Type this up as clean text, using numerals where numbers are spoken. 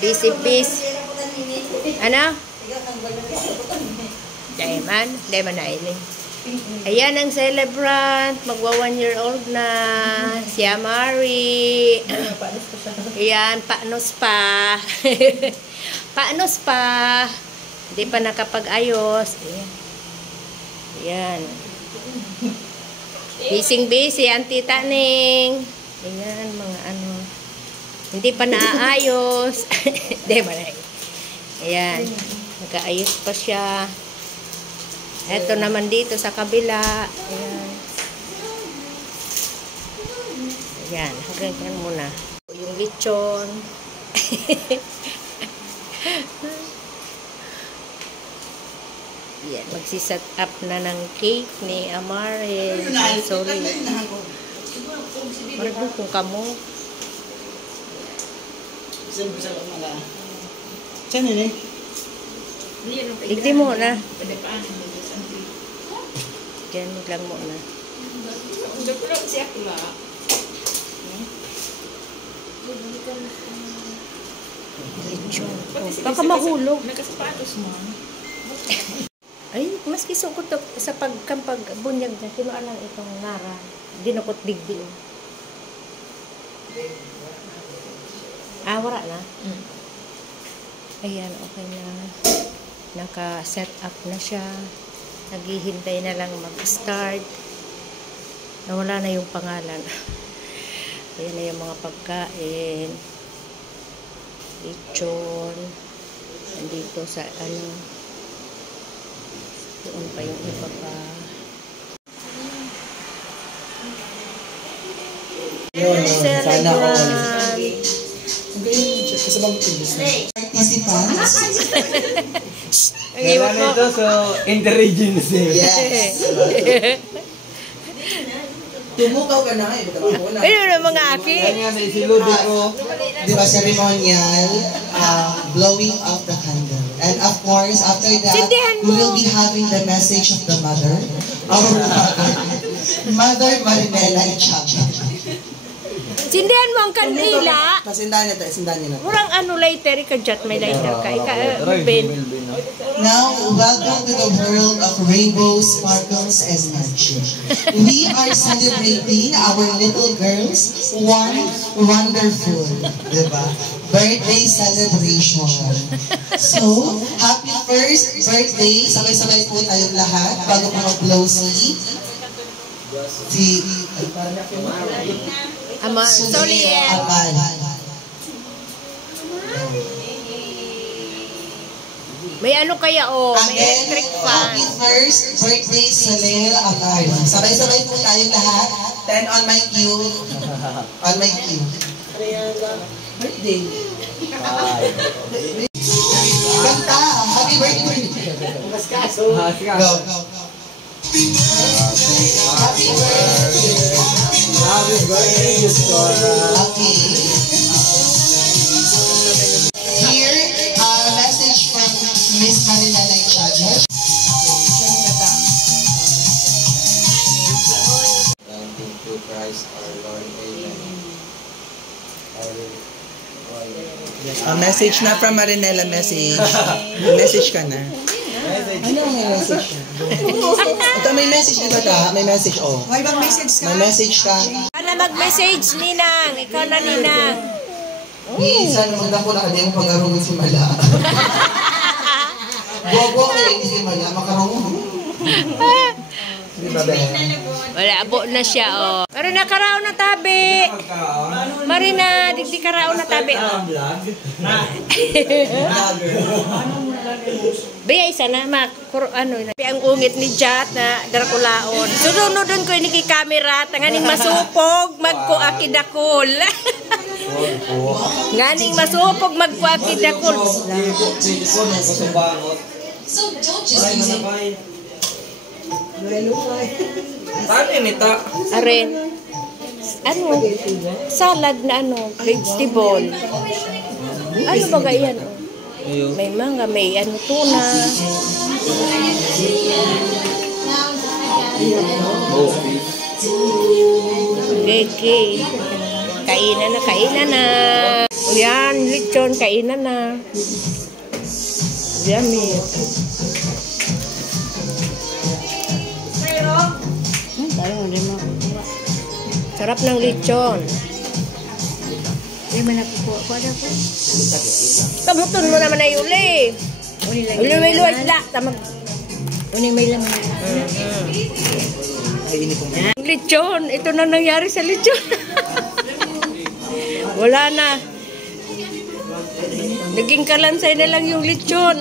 Busy. Ano? Diamond na ini. Ayan ang celebrant. Magwa 1 year old na. Si Amari. Ayan, panos pa. Panos pa. Hindi pa nakapag-ayos. Ayan. Busy ang tita Ning. Ayan, mga ano. Hindi pa naayos. Diamond na. Ayan. Nag-aayos pa siya. Ito naman dito sa kabila. Ayan. Ayan. Hanggang muna. Yung lechon. Ayan. Magsiset up na ng cake ni Amare. Sorry. Maragong kung kamo. Saan yun eh? Igdi mo na. Diyan lang mo na. Baka mahulog. Ay, maski sukot sa pagbunyag na. Kinuan lang itong nara. Dinukot digdi. Wala na. Ayan, okay na. Naka-set up na siya. Naghihintay na lang mag-start. Nawala na yung pangalan. Ayan na yung mga pagkain. Lechon. Nandito sa ano. Doon pa yung iba pa. Sana all. Kasi bang tubis na? Kailan ito, so interagency. Yes. Tumukaw ka na eh. Ayun na mga aki. Yan nga, naisiludi ko. Di ba, ceremonial blowing of the candle. And of course, after that, we will be having the message of the mother. Our mother, Marinela Ichaga. Sindihan mo ang kandila. Pasindahan niya tayo, sindahan niya na. Murang ano lighter, ikajat may lighter ka. Ben. Now, welcome to the world of rainbows, sparkles, and magic. We are celebrating our little girls, one wonderful, diba? Birthday celebration. So, happy first birthday. Sabay-sabay po tayong lahat bago po mag-blow si Soliel. May ano kaya may electric fan. Happy first birthday, Soliel Amal. Sabay-sabay po tayong lahat. 10 on my cue. On my cue. Birthday. Kanta. Happy birthday. Go. Happy birthday. Happy birthday, Justora. Okay. Here, a message from Miss Marinela Ichaga. To Christ our Lord. Amen. A message na from Marinela, message. Message ka na. Ano ang message niya? Ito, may message diba ta? May message, oh. May bang message ka? May message ka. Ano mag-message, Ninang? Ikaw na, Ninang. Minsan, magdako na kanya yung pag-arungan si Mala. Bobo ka yung si Mala, makarungan. Di ba, Ben? Wala, abo na siya, oh. Pero nakaraon na tabi. Marina, digdi karaon na tabi, oh. Baya isa na, ang ungit ni Jat na Draculaon. Sunodon ko ini kay camera, tanganing masupog, magkuakidakol. Nganing masupog, magkuakidakol. So don't just use it. Ano nito? Are, salad na vegetable. Ano ba ganyan? May manga, may tuna. Okay. Kainan na. Yan, lechon, kainan na. Yummy. Sarap ng lechon. Tamuton mo naman na yuli. Uli-uli isla. Uning may laman. Lechon. Ito na nangyari sa lechon. Wala na. Naging kalansay na lang yung lechon.